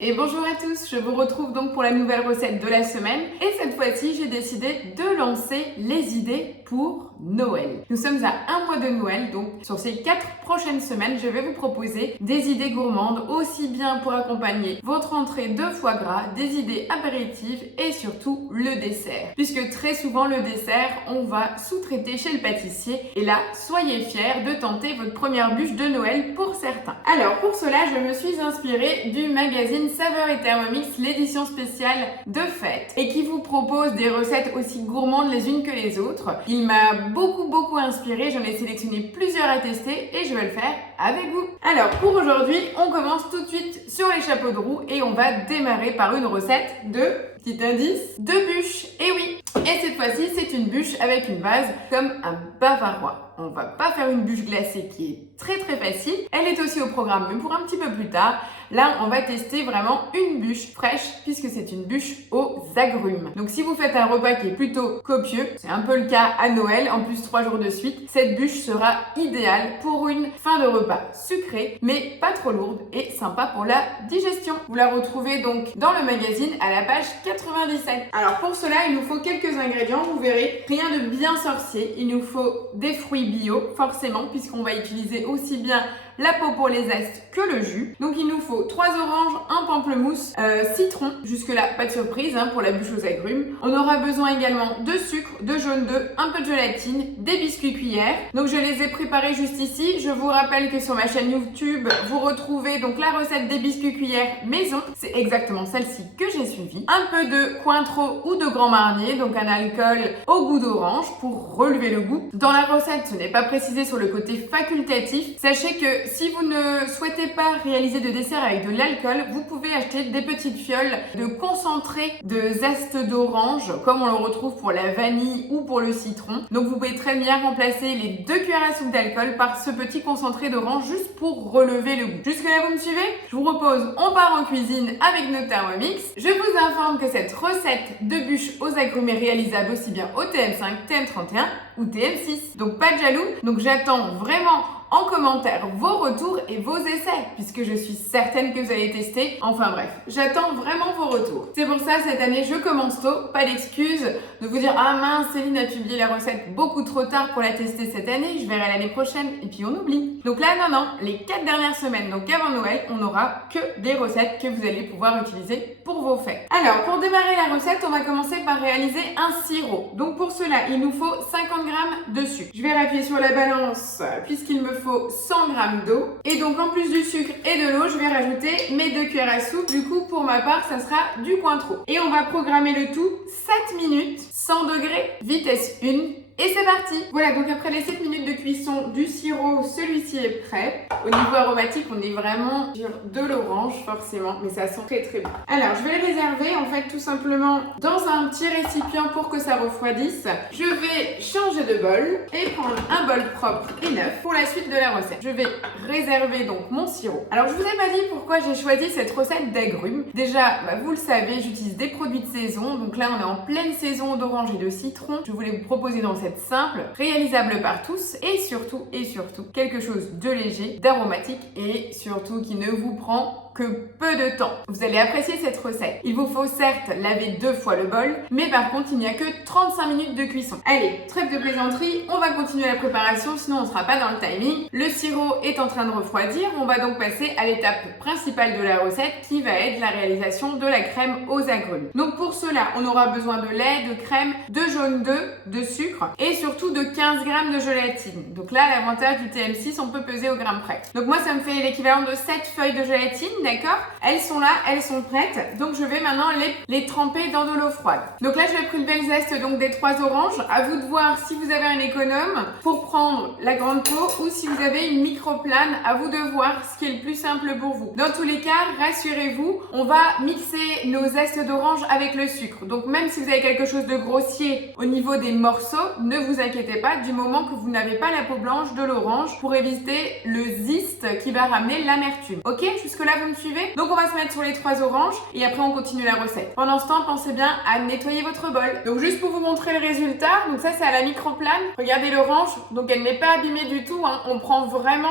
Et bonjour à tous, je vous retrouve donc pour la nouvelle recette de la semaine et cette fois-ci j'ai décidé de lancer les idées pour Noël. Nous sommes à un mois de Noël, donc sur ces 4 prochaines semaines je vais vous proposer des idées gourmandes aussi bien pour accompagner votre entrée de foie gras, des idées apéritives et surtout le dessert. Puisque très souvent le dessert on va sous-traiter chez le pâtissier et là soyez fiers de tenter votre première bûche de Noël pour certains. Alors pour cela je me suis inspirée du magazine Saveurs et Thermomix, l'édition spéciale de fête et qui vous propose des recettes aussi gourmandes les unes que les autres. Il m'a beaucoup inspiré, j'en ai sélectionné plusieurs à tester et je vais le faire avec vous. Alors pour aujourd'hui, on commence tout de suite sur les chapeaux de roue et on va démarrer par une recette de, petit indice, de bûche. Et oui, et cette fois-ci c'est une bûche avec une base comme un bavarois. On va pas faire une bûche glacée qui est très facile. Elle est aussi au programme, mais pour un petit peu plus tard. Là, on va tester vraiment une bûche fraîche puisque c'est une bûche aux agrumes. Donc si vous faites un repas qui est plutôt copieux, c'est un peu le cas à Noël, en plus 3 jours de suite, cette bûche sera idéale pour une fin de repas sucrée, mais pas trop lourde et sympa pour la digestion. Vous la retrouvez donc dans le magazine à la page 97. Alors pour cela, il nous faut quelques ingrédients, vous verrez, rien de bien sorcier. Il nous faut des fruits bio, forcément, puisqu'on va utiliser aussi bien la peau pour les zestes que le jus. Donc il nous faut 3 oranges, un pamplemousse, citron. Jusque là, pas de surprise pour la bûche aux agrumes. On aura besoin également de sucre, de jaune d'œuf, un peu de gélatine, des biscuits cuillères. Donc je les ai préparés juste ici. Je vous rappelle que sur ma chaîne YouTube, vous retrouvez donc la recette des biscuits cuillères maison. C'est exactement celle-ci que j'ai suivie. Un peu de Cointreau ou de Grand Marnier, donc un alcool au goût d'orange pour relever le goût. Dans la recette, ce n'est pas précisé sur le côté facultatif. Sachez que si vous ne souhaitez pas réaliser de dessert avec de l'alcool, vous pouvez acheter des petites fioles de concentré de zeste d'orange, comme on le retrouve pour la vanille ou pour le citron. Donc vous pouvez très bien remplacer les 2 cuillères à soupe d'alcool par ce petit concentré d'orange juste pour relever le goût. Jusque là vous me suivez? Je vous propose, on part en cuisine avec notre Thermomix. Je vous informe que cette recette de bûche aux agrumes est réalisable aussi bien au TM5, TM31 ou TM6. Donc pas de jaloux, donc j'attends vraiment en commentaire vos retours et vos essais, puisque je suis certaine que vous allez tester. Enfin bref, j'attends vraiment vos retours. C'est pour ça, cette année, je commence tôt. Pas d'excuse de vous dire « Ah mince, Céline a publié la recette beaucoup trop tard pour la tester cette année, je verrai l'année prochaine. » Et puis on oublie. Donc là, non, les 4 dernières semaines, donc avant Noël, on n'aura que des recettes que vous allez pouvoir utiliser pour vos fêtes. Alors, pour démarrer la recette, on va commencer par réaliser un sirop. Donc pour cela, il nous faut 50 g de sucre. Je vais appuyer sur la balance, puisqu'il me faut 100 g d'eau. Et donc en plus du sucre et de l'eau, je vais rajouter mes 2 cuillères à soupe. Du coup, pour ma part, ça sera du Cointreau. Et on va programmer le tout 7 minutes, 100 degrés, vitesse 1. Et c'est parti! Voilà, donc après les 7 minutes de cuisson du sirop, celui-ci est prêt. Au niveau aromatique, on est vraiment sur de l'orange, forcément, mais ça sent très bon. Alors, je vais le réserver, en fait, tout simplement dans un petit récipient pour que ça refroidisse. Je vais changer de bol et prendre un bol propre et neuf pour la suite de la recette. Je vais réserver donc mon sirop. Alors, je vous ai pas dit pourquoi j'ai choisi cette recette d'agrumes. Déjà, vous le savez, j'utilise des produits de saison. Donc là, on est en pleine saison d'orange et de citron. Je voulais vous proposer dans cette simple, réalisable par tous et surtout quelque chose de léger, d'aromatique et surtout qui ne vous prend que peu de temps. Vous allez apprécier cette recette. Il vous faut certes laver 2 fois le bol, mais par contre il n'y a que 35 minutes de cuisson. Allez, trêve de plaisanterie, on va continuer la préparation, sinon on ne sera pas dans le timing. Le sirop est en train de refroidir, on va donc passer à l'étape principale de la recette qui va être la réalisation de la crème aux agrumes. Donc pour cela, on aura besoin de lait, de crème, de jaune d'œuf, de sucre et surtout de 15 g de gélatine. Donc là, l'avantage du TM6, on peut peser au gramme près. Donc moi, ça me fait l'équivalent de 7 feuilles de gélatine, d'accord? Elles sont là, elles sont prêtes. Donc je vais maintenant les tremper dans de l'eau froide. Donc là, je vais prélever le zeste donc des 3 oranges. À vous de voir si vous avez un économe pour prendre la grande peau ou si vous avez une microplane. À vous de voir ce qui est le plus simple pour vous. Dans tous les cas, rassurez-vous, on va mixer nos zestes d'orange avec le sucre. Donc même si vous avez quelque chose de grossier au niveau des morceaux, ne vous inquiétez pas du moment que vous n'avez pas la peau blanche de l'orange pour éviter le zeste qui va ramener l'amertume. Ok? Jusque là, vous me suivez? Donc on va se mettre sur les 3 oranges et après on continue la recette. Pendant ce temps, pensez bien à nettoyer votre bol. Donc juste pour vous montrer le résultat, donc ça c'est à la microplane. Regardez l'orange, donc elle n'est pas abîmée du tout, hein. On prend vraiment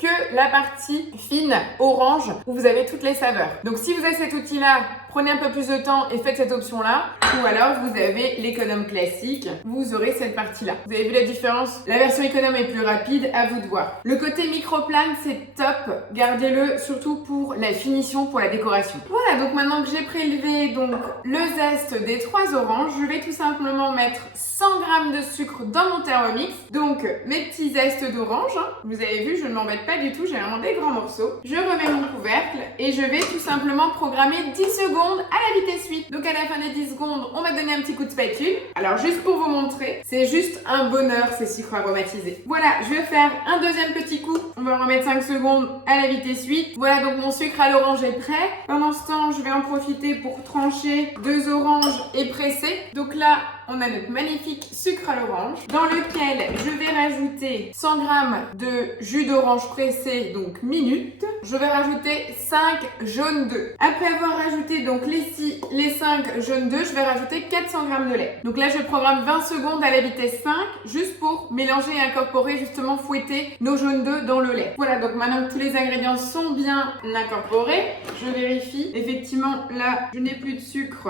que la partie fine orange où vous avez toutes les saveurs. Donc si vous avez cet outil-là, prenez un peu plus de temps et faites cette option-là. Ou alors vous avez l'économe classique, vous aurez cette partie-là. Vous avez vu la différence? La version économe est plus rapide, à vous de voir. Le côté microplane, c'est top. Gardez-le surtout pour la finition, pour la décoration. Voilà, donc maintenant que j'ai prélevé donc le zeste des 3 oranges, je vais tout simplement mettre 100 g de sucre dans mon Thermomix. Donc mes petits zestes d'orange, hein. Vous avez vu, je ne m'embête pas du tout, j'ai vraiment des grands morceaux. Je remets mon couvercle et je vais tout simplement programmer 10 secondes à la vitesse 8. Donc à la fin des 10 secondes, on va donner un petit coup de spatule. Alors juste pour vous montrer, c'est juste un bonheur ces sucres aromatisés. Voilà, je vais faire un deuxième petit coup. On va remettre 5 secondes à la vitesse 8. Voilà, donc mon sucre à l'orange est prêt. Pendant ce temps, je vais en profiter pour trancher 2 oranges et presser. Donc là, on a notre magnifique sucre à l'orange dans lequel je vais rajouter 100 g de jus d'orange pressé, donc minute. Je vais rajouter 5 jaunes d'œufs. Après avoir rajouté donc les 5 jaunes d'œufs, je vais rajouter 400 g de lait. Donc là, je programme 20 secondes à la vitesse 5 juste pour mélanger et incorporer, justement fouetter nos jaunes d'œufs dans le lait. Voilà, donc maintenant que tous les ingrédients sont bien incorporés, je vérifie. Effectivement, là, je n'ai plus de sucre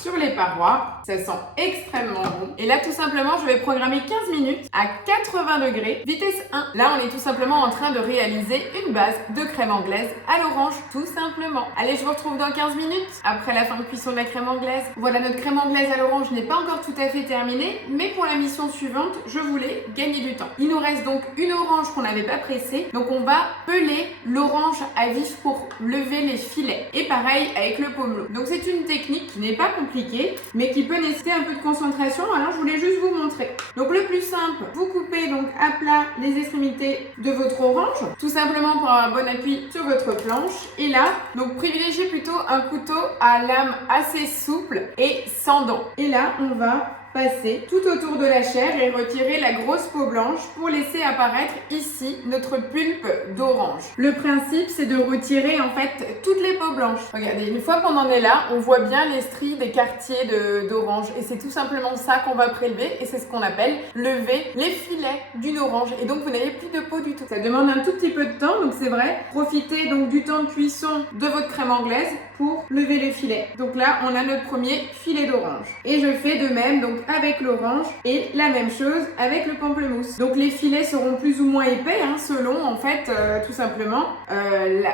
sur les parois. Ça sent extrêmement bon. Et là, tout simplement, je vais programmer 15 minutes à 80 degrés, vitesse 1. Là, on est tout simplement en train de réaliser une base de crème anglaise à l'orange, tout simplement. Allez, je vous retrouve dans 15 minutes, après la fin de cuisson de la crème anglaise. Voilà, notre crème anglaise à l'orange n'est pas encore tout à fait terminée, mais pour la mission suivante, je voulais gagner du temps. Il nous reste donc une orange qu'on n'avait pas pressée, donc on va peler l'orange à vif pour lever les filets. Et pareil avec le pomelo. Donc c'est une technique qui n'est pas compliquée, mais qui peut nécessiter un peu de concentration, alors je voulais juste vous montrer. Donc le plus simple, vous coupez donc à plat les extrémités de votre orange, tout simplement pour avoir un bon appui sur votre planche. Et là, donc privilégiez plutôt un couteau à lame assez souple et sans dents. Et là, on va passer tout autour de la chair et retirer la grosse peau blanche pour laisser apparaître ici notre pulpe d'orange. Le principe, c'est de retirer en fait toutes les peaux blanches. Regardez, une fois qu'on en est là, on voit bien les stries des quartiers d'orange et c'est tout simplement ça qu'on va prélever et c'est ce qu'on appelle lever les filets d'une orange et donc vous n'avez plus de peau du tout. Ça demande un tout petit peu de temps, donc c'est vrai. Profitez donc du temps de cuisson de votre crème anglaise pour lever les filets. Donc là, on a notre premier filet d'orange. Et je fais de même donc avec l'orange et la même chose avec le pamplemousse. Donc les filets seront plus ou moins épais, hein, selon en fait tout simplement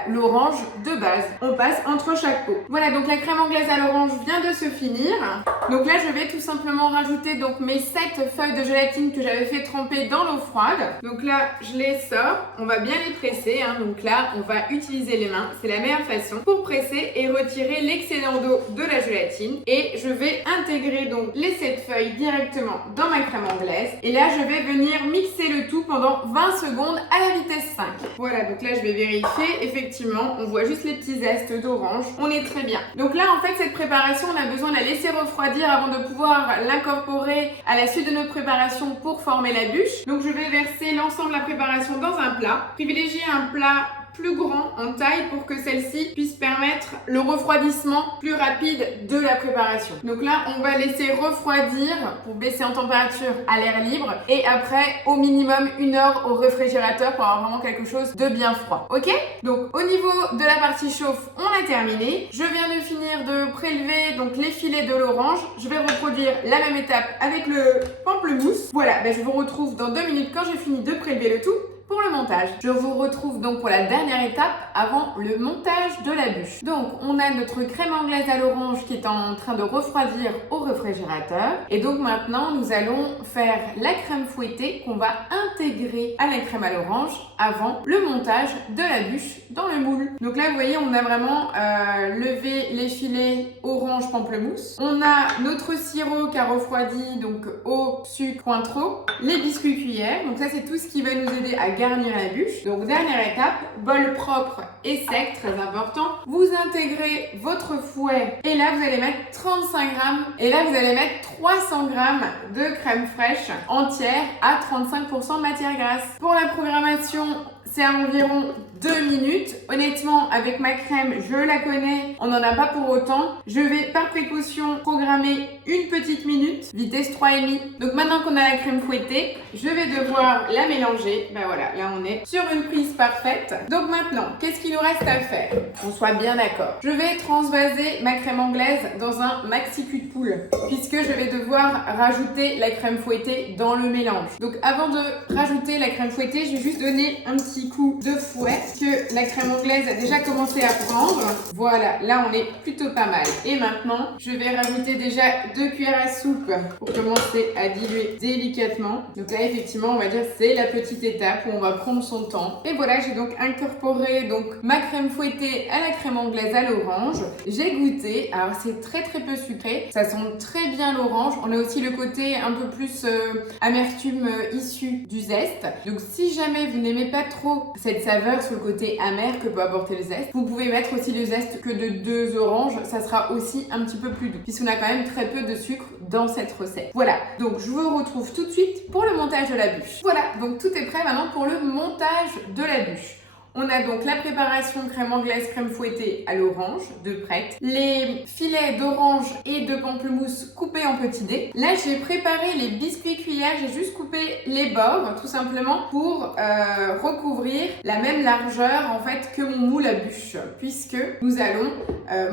l'orange de base. On passe entre chaque peau. Voilà, donc la crème anglaise à l'orange vient de se finir. Donc là, je vais tout simplement rajouter donc mes 7 feuilles de gélatine que j'avais fait tremper dans l'eau froide. Donc là, je les sors. On va bien les presser, hein. Donc là, on va utiliser les mains. C'est la meilleure façon pour presser et retirer l'excédent d'eau de la gélatine. Et je vais intégrer donc les 7 feuilles directement dans ma crème anglaise. Et là, je vais venir mixer le tout pendant 20 secondes à la vitesse 5. Voilà, donc là, je vais vérifier. Effectivement, on voit juste les petits zestes d'orange. On est très bien. Donc là, en fait, cette préparation, on a besoin de la laisser refroidir avant de pouvoir l'incorporer à la suite de notre préparation pour former la bûche. Donc, je vais verser l'ensemble de la préparation dans un plat. Privilégiez un plat plus grand en taille pour que celle-ci puisse permettre le refroidissement plus rapide de la préparation. Donc là, on va laisser refroidir pour baisser en température à l'air libre et après au minimum 1 heure au réfrigérateur pour avoir vraiment quelque chose de bien froid. Ok? Donc au niveau de la partie chauffe, on a terminé. Je viens de finir de prélever donc les filets de l'orange. Je vais reproduire la même étape avec le pamplemousse. Voilà, je vous retrouve dans 2 minutes quand j'ai fini de prélever le tout. Pour le montage, je vous retrouve donc pour la dernière étape avant le montage de la bûche. Donc, on a notre crème anglaise à l'orange qui est en train de refroidir au réfrigérateur. Et donc maintenant, nous allons faire la crème fouettée qu'on va intégrer à la crème à l'orange avant le montage de la bûche dans le moule. Donc là, vous voyez, on a vraiment levé les filets orange pamplemousse. On a notre sirop qui a refroidi, donc eau, sucre, Cointreau, les biscuits cuillères. Donc ça, c'est tout ce qui va nous aider à garnir la bûche. Donc dernière étape, bol propre et sec, très important. Vous intégrez votre fouet et là vous allez mettre 35 grammes et là vous allez mettre 300 grammes de crème fraîche entière à 35% matière grasse. Pour la programmation, c'est à environ 2 minutes. Honnêtement, avec ma crème, je la connais, on n'en a pas pour autant. Je vais par précaution programmer une petite minute, vitesse 3,5. Donc maintenant qu'on a la crème fouettée, je vais devoir la mélanger. Ben voilà, là on est sur une prise parfaite. Donc maintenant, qu'est-ce qu'il nous reste à faire? Qu'on soit bien d'accord. Je vais transvaser ma crème anglaise dans un maxi cul de poule, puisque je vais devoir rajouter la crème fouettée dans le mélange. Donc avant de rajouter la crème fouettée, je vais juste donner un petit coup de fouet que la crème anglaise a déjà commencé à prendre. Voilà, là on est plutôt pas mal. Et maintenant, je vais rajouter déjà 2 cuillères à soupe pour commencer à diluer délicatement. Donc là effectivement, on va dire c'est la petite étape où on va prendre son temps. Et voilà, j'ai donc incorporé donc ma crème fouettée à la crème anglaise à l'orange. J'ai goûté, alors c'est très peu sucré, ça sent très bien l'orange. On a aussi le côté un peu plus amertume issu du zeste. Donc si jamais vous n'aimez pas trop cette saveur sur le côté amer que peut apporter le zeste, vous pouvez mettre aussi le zeste que de 2 oranges, ça sera aussi un petit peu plus doux puisqu'on a quand même très peu de sucre dans cette recette. Voilà, donc je vous retrouve tout de suite pour le montage de la bûche. Voilà, donc tout est prêt maintenant pour le montage de la bûche. On a donc la préparation crème anglaise, crème fouettée à l'orange de prête. Les filets d'orange et de pamplemousse coupés en petits dés. Là, j'ai préparé les biscuits cuillères. J'ai juste coupé les bords tout simplement pour recouvrir la même largeur en fait que mon moule à bûche. Puisque nous allons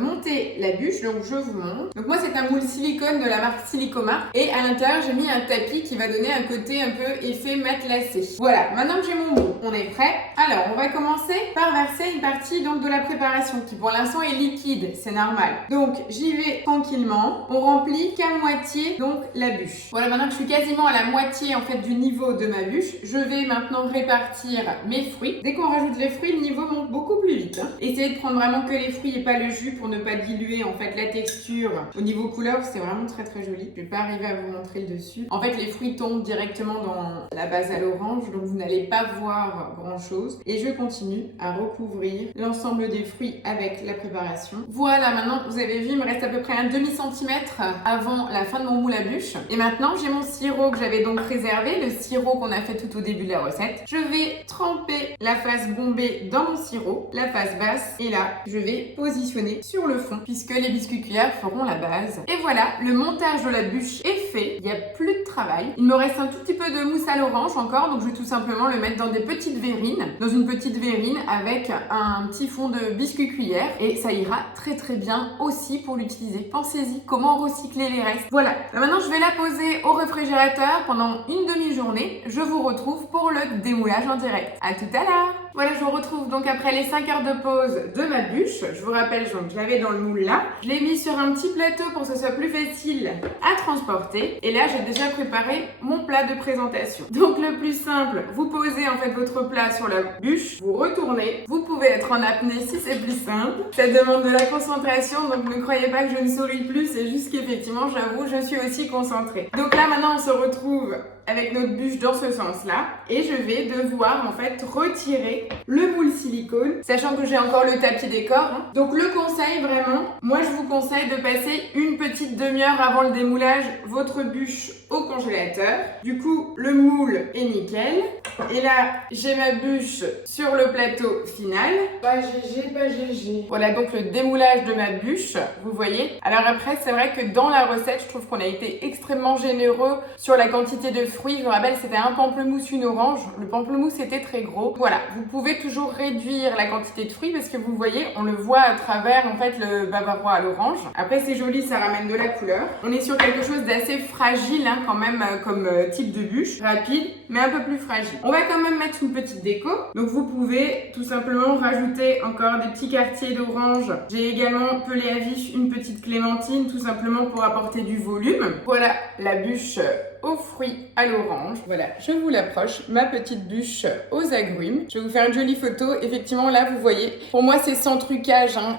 monter la bûche. Donc, je vous montre. Donc, moi, c'est un moule silicone de la marque Silicoma. Et à l'intérieur, j'ai mis un tapis qui va donner un côté un peu effet matelassé. Voilà, maintenant que j'ai mon moule, on est prêt. Alors, on va commencer par verser une partie donc de la préparation qui pour l'instant est liquide, c'est normal. Donc j'y vais tranquillement, on remplit qu'à moitié donc la bûche. Voilà, maintenant que je suis quasiment à la moitié en fait du niveau de ma bûche, je vais maintenant répartir mes fruits. Dès qu'on rajoute les fruits, le niveau monte beaucoup plus vite. Essayez de prendre vraiment que les fruits et pas le jus pour ne pas diluer en fait la texture. Au niveau couleur, c'est vraiment très joli. Je vais pas arriver à vous montrer le dessus. En fait, les fruits tombent directement dans la base à l'orange, donc vous n'allez pas voir grand chose. Et je continue à recouvrir l'ensemble des fruits avec la préparation. Voilà, maintenant vous avez vu, il me reste à peu près un demi-centimètre avant la fin de mon moule à bûche. Et maintenant j'ai mon sirop que j'avais donc réservé, le sirop qu'on a fait tout au début de la recette. Je vais tremper la face bombée dans mon sirop, la face basse, et là je vais positionner sur le fond puisque les biscuits cuillères feront la base. Et voilà, le montage de la bûche est fait, il n'y a plus de travail. Il me reste un tout petit peu de mousse à l'orange encore, donc je vais tout simplement le mettre dans des petites verrines, dans une petite verrine avec un petit fond de biscuit cuillère et ça ira très bien aussi pour l'utiliser. Pensez-y, comment recycler les restes. Voilà, maintenant je vais la poser au réfrigérateur pendant une demi-journée. Je vous retrouve pour le démoulage en direct. À tout à l'heure. Voilà, je vous retrouve donc après les 5 heures de pause de ma bûche. Je vous rappelle, je l'avais dans le moule là. Je l'ai mis sur un petit plateau pour que ce soit plus facile à transporter. Et là, j'ai déjà préparé mon plat de présentation. Donc le plus simple, vous posez en fait votre plat sur la bûche, vous retournez. Vous pouvez être en apnée si c'est plus simple. Ça demande de la concentration, donc ne croyez pas que je ne souris plus, c'est juste qu'effectivement, j'avoue, je suis aussi concentrée. Donc là, maintenant, on se retrouve avec notre bûche dans ce sens-là et je vais devoir en fait retirer le moule silicone, sachant que j'ai encore le tapis décor. Donc le conseil vraiment, moi je vous conseille de passer une petite demi-heure avant le démoulage votre bûche au congélateur. Du coup, le moule est nickel. Et là, j'ai ma bûche sur le plateau final. Pas GG. Voilà donc le démoulage de ma bûche, vous voyez. Alors après, c'est vrai que dans la recette, je trouve qu'on a été extrêmement généreux sur la quantité de fruits. Je vous rappelle, c'était un pamplemousse, une orange. Le pamplemousse était très gros. Voilà, vous pouvez toujours réduire la quantité de fruits parce que vous voyez, on le voit à travers en fait le bavarois à l'orange. Après, c'est joli, ça ramène de la couleur. On est sur quelque chose d'assez fragile quand même comme type de bûche. Rapide, mais un peu plus fragile. On va quand même mettre une petite déco. Donc vous pouvez tout simplement rajouter encore des petits quartiers d'orange. J'ai également pelé à vif une petite clémentine tout simplement pour apporter du volume. Voilà la bûche aux fruits à l'orange. Voilà, je vous l'approche, ma petite bûche aux agrumes. Je vais vous faire une jolie photo. Effectivement, là, vous voyez, pour moi, c'est sans trucage, hein.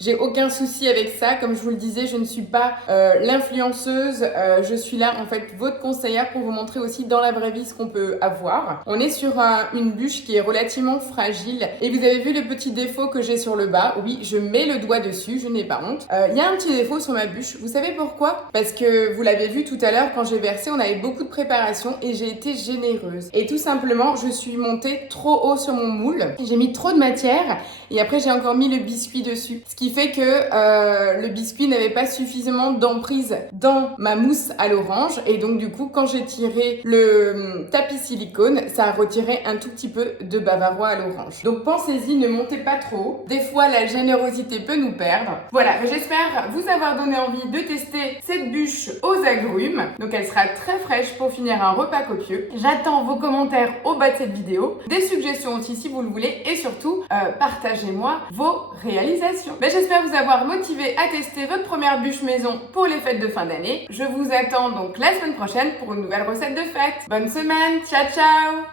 J'ai aucun souci avec ça. Comme je vous le disais, je ne suis pas l'influenceuse. Je suis là, en fait, votre conseillère pour vous montrer aussi dans la vraie vie ce qu'on peut avoir. On est sur une bûche qui est relativement fragile. Et vous avez vu le petit défaut que j'ai sur le bas. Oui, je mets le doigt dessus, je n'ai pas honte. Il y a un petit défaut sur ma bûche. Vous savez pourquoi? Parce que vous l'avez vu tout à l'heure, quand j'ai versé, on avait beaucoup de préparation et j'ai été généreuse. Et tout simplement, je suis montée trop haut sur mon moule. J'ai mis trop de matière et après j'ai encore mis le biscuit dessus. Ce qui fait que le biscuit n'avait pas suffisamment d'emprise dans ma mousse à l'orange. Et donc du coup, quand j'ai tiré le tapis silicone, ça a retiré un tout petit peu de bavarois à l'orange. Donc pensez-y, ne montez pas trop haut. Des fois, la générosité peut nous perdre. Voilà, j'espère vous avoir donné envie de tester cette bûche aux agrumes. Donc elle sera très fraîche pour finir un repas copieux. J'attends vos commentaires au bas de cette vidéo, des suggestions aussi si vous le voulez et surtout partagez-moi vos réalisations. J'espère vous avoir motivé à tester votre première bûche maison pour les fêtes de fin d'année. Je vous attends donc la semaine prochaine pour une nouvelle recette de fête. Bonne semaine, ciao ciao!